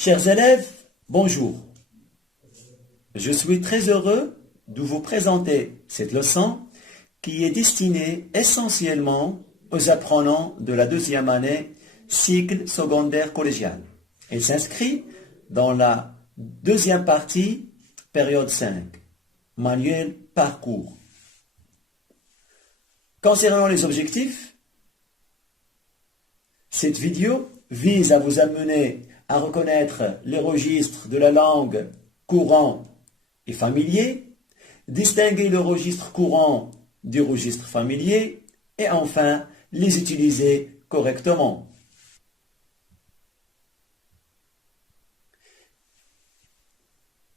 Chers élèves, bonjour. Je suis très heureux de vous présenter cette leçon qui est destinée essentiellement aux apprenants de la deuxième année cycle secondaire collégial. Elle s'inscrit dans la deuxième partie, période 5, manuel parcours. Concernant les objectifs, cette vidéo vise à vous amener à reconnaître les registres de la langue courant et familier, distinguer le registre courant du registre familier et enfin les utiliser correctement.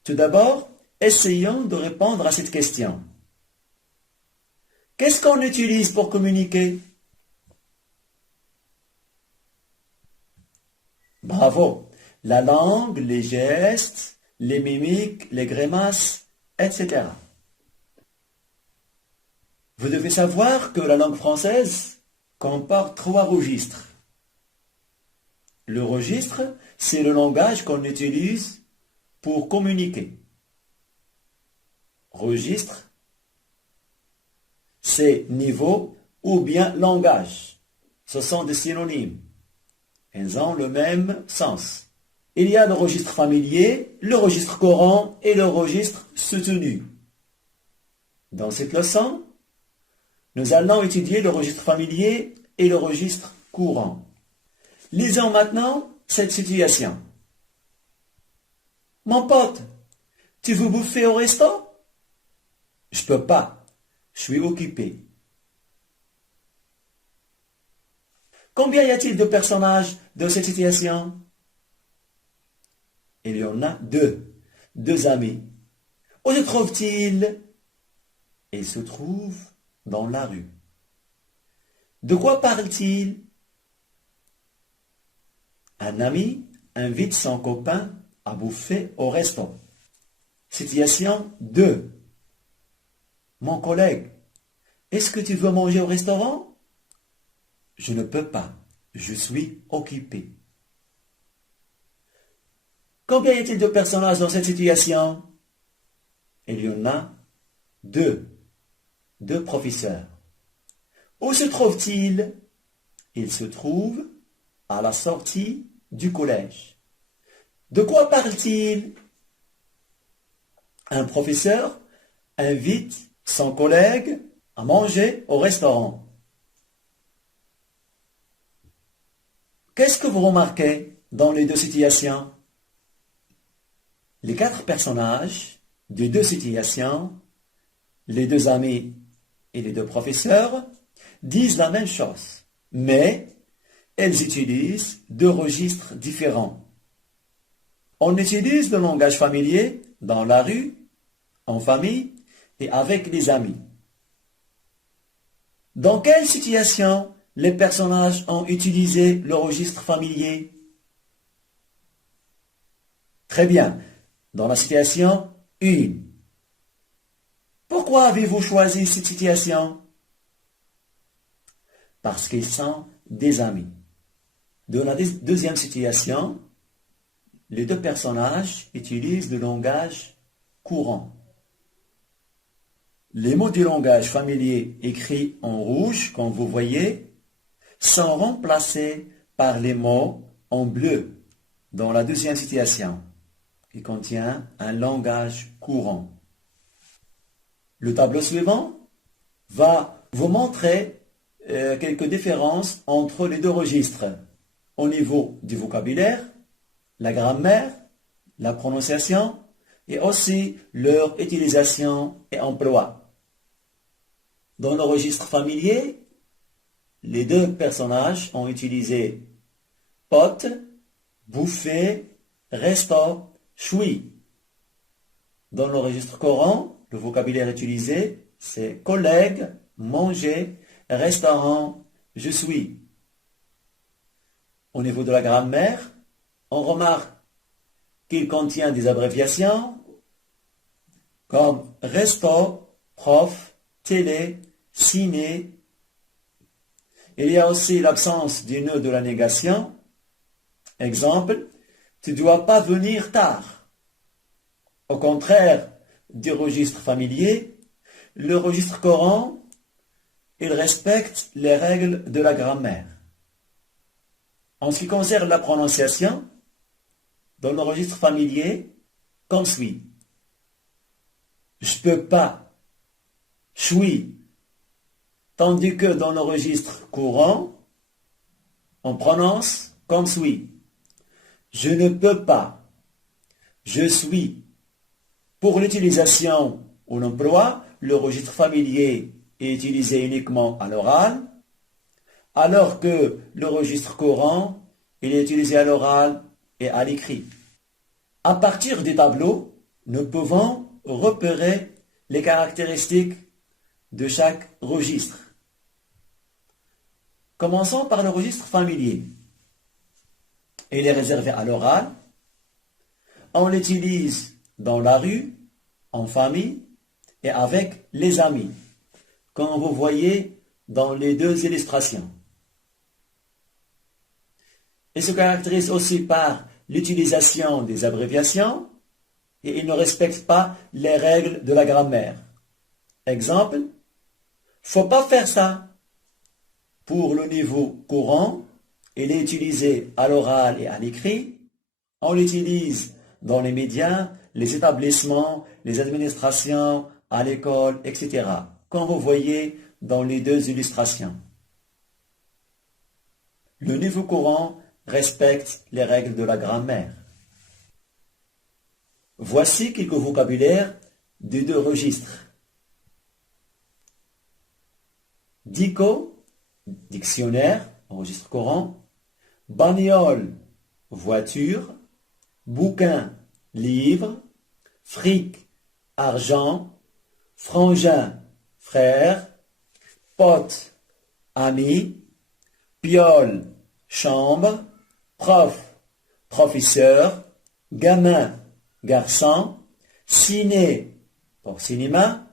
Tout d'abord, essayons de répondre à cette question. Qu'est-ce qu'on utilise pour communiquer? Bravo! La langue, les gestes, les mimiques, les grimaces, etc. Vous devez savoir que la langue française comporte 3 registres. Le registre, c'est le langage qu'on utilise pour communiquer. Registre, c'est niveau ou bien langage. Ce sont des synonymes. Elles ont le même sens. Il y a le registre familier, le registre courant et le registre soutenu. Dans cette leçon, nous allons étudier le registre familier et le registre courant. Lisons maintenant cette situation. Mon pote, tu veux bouffer au resto? Je peux pas, je suis occupé. Combien y a-t-il de personnages dans cette situation? Il y en a 2. 2 amis. Où se trouve-t-il? Il se trouve dans la rue. De quoi parle-t-il? Un ami invite son copain à bouffer au resto. Situation 2. Mon collègue, est-ce que tu veux manger au restaurant? Je ne peux pas, je suis occupé. Combien y a-t-il de personnages dans cette situation? Il y en a 2. 2 professeurs. Où se trouve-t-il? Il se trouve à la sortie du collège. De quoi parle-t-il? Un professeur invite son collègue à manger au restaurant. Qu'est-ce que vous remarquez dans les 2 situations? Les 4 personnages des 2 situations, les 2 amis et les 2 professeurs, disent la même chose, mais elles utilisent 2 registres différents. On utilise le langage familier dans la rue, en famille et avec les amis. Dans quelle situation les personnages ont utilisé le registre familier? Très bien. Dans la situation 1. Pourquoi avez-vous choisi cette situation? Parce qu'ils sont des amis. Dans la deuxième situation, les 2 personnages utilisent le langage courant. Les mots du langage familier écrits en rouge, comme vous voyez, sont remplacés par les mots en bleu dans la deuxième situation, qui contient un langage courant. Le tableau suivant va vous montrer quelques différences entre les 2 registres, au niveau du vocabulaire, la grammaire, la prononciation et aussi leur utilisation et emploi. Dans le registre familier, les 2 personnages ont utilisé pote, bouffer, resto, choui. Dans le registre courant, le vocabulaire utilisé, c'est collègue, manger, restaurant, je suis. Au niveau de la grammaire, on remarque qu'il contient des abréviations comme resto, prof, télé, ciné. Il y a aussi l'absence du nœud de la négation. Exemple, tu ne dois pas venir tard. Au contraire du registre familier, le registre courant, il respecte les règles de la grammaire. En ce qui concerne la prononciation, dans le registre familier, comme suit. Je peux pas, suis, tandis que dans le registre courant, on prononce comme suit. Je ne peux pas, je suis. Pour l'utilisation ou l'emploi, le registre familier est utilisé uniquement à l'oral, alors que le registre courant, il est utilisé à l'oral et à l'écrit. À partir des tableaux, nous pouvons repérer les caractéristiques de chaque registre. Commençons par le registre familier. Il est réservé à l'oral. On l'utilise dans la rue, en famille et avec les amis, comme vous voyez dans les deux illustrations. Il se caractérise aussi par l'utilisation des abréviations et il ne respecte pas les règles de la grammaire. Exemple, faut pas faire ça. Pour le niveau courant, il est utilisé à l'oral et à l'écrit. On l'utilise dans les médias, les établissements, les administrations, à l'école, etc. Comme vous voyez dans les deux illustrations. Le niveau courant respecte les règles de la grammaire. Voici quelques vocabulaires des deux registres. Dico, dictionnaire, registre courant. Bagnole, voiture. Bouquin, livre. Fric, argent. Frangin, frère. Pote, ami. Piole, chambre. Prof, professeur. Gamin, garçon. Ciné, pour cinéma.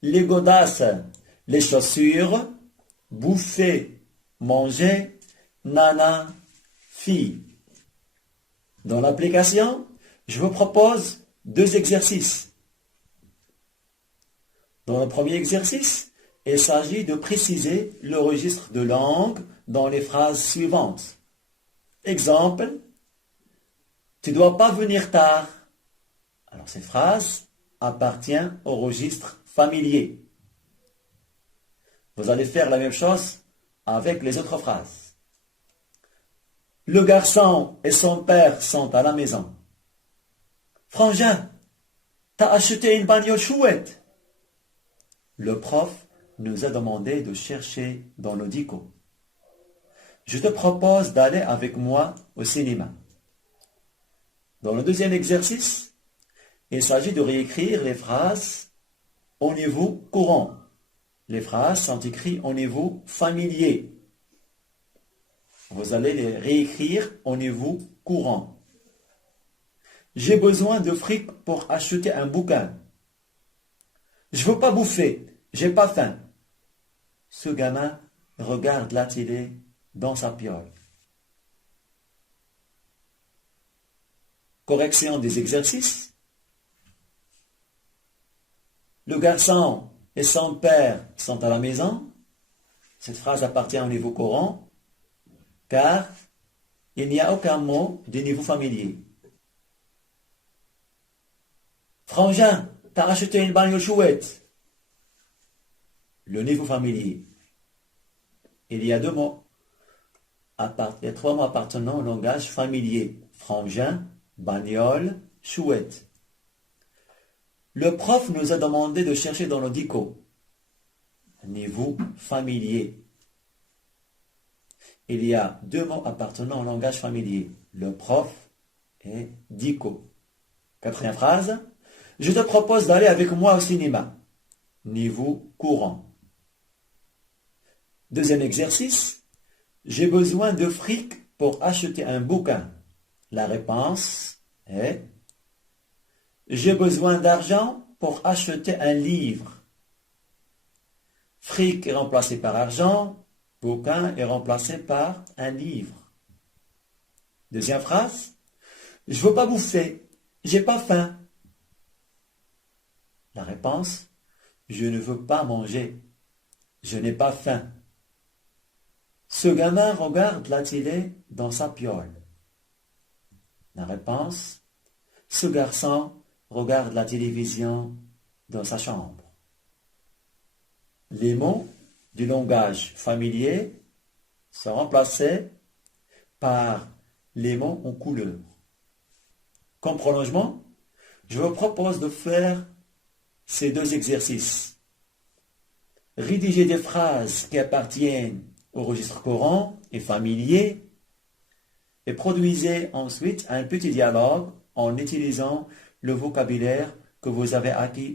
Les godasses, les chaussures. Bouffer, manger. Nana, fille. Dans l'application, je vous propose deux exercices. Dans le premier exercice, il s'agit de préciser le registre de langue dans les phrases suivantes. Exemple, tu ne dois pas venir tard. Alors cette phrase appartient au registre familier. Vous allez faire la même chose avec les autres phrases. Le garçon et son père sont à la maison. Frangin, t'as acheté une bagnole chouette. Le prof nous a demandé de chercher dans le dico. Je te propose d'aller avec moi au cinéma. Dans le deuxième exercice, il s'agit de réécrire les phrases au niveau courant. Les phrases sont écrites au niveau familier. Vous allez les réécrire au niveau courant. J'ai besoin de fric pour acheter un bouquin. Je veux pas bouffer, j'ai pas faim. Ce gamin regarde la télé dans sa piole. Correction des exercices. Le garçon et son père sont à la maison. Cette phrase appartient au niveau courant, car il n'y a aucun mot de niveau familier. Frangin, t'as acheté une bagnole chouette. Le niveau familier. Il y a deux mots. Il y a trois mots appartenant au langage familier. Frangin, bagnole, chouette. Le prof nous a demandé de chercher dans le dico. Niveau familier. Il y a deux mots appartenant au langage familier. Le prof et dico. Quatrième phrase. Je te propose d'aller avec moi au cinéma. Niveau courant. Deuxième exercice. J'ai besoin de fric pour acheter un bouquin. La réponse est j'ai besoin d'argent pour acheter un livre. Fric est remplacé par argent, bouquin est remplacé par un livre. Deuxième phrase. Je veux pas bouffer. J'ai pas faim. La réponse, je ne veux pas manger. Je n'ai pas faim. Ce gamin regarde la télé dans sa piole. La réponse, ce garçon regarde la télévision dans sa chambre. Les mots du langage familier sont remplacés par les mots en couleur. Comme prolongement, je vous propose de faire ces deux exercices. Rédigez des phrases qui appartiennent au registre courant et familier et produisez ensuite un petit dialogue en utilisant le vocabulaire que vous avez acquis.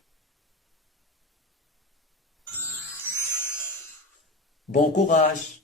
Bon courage!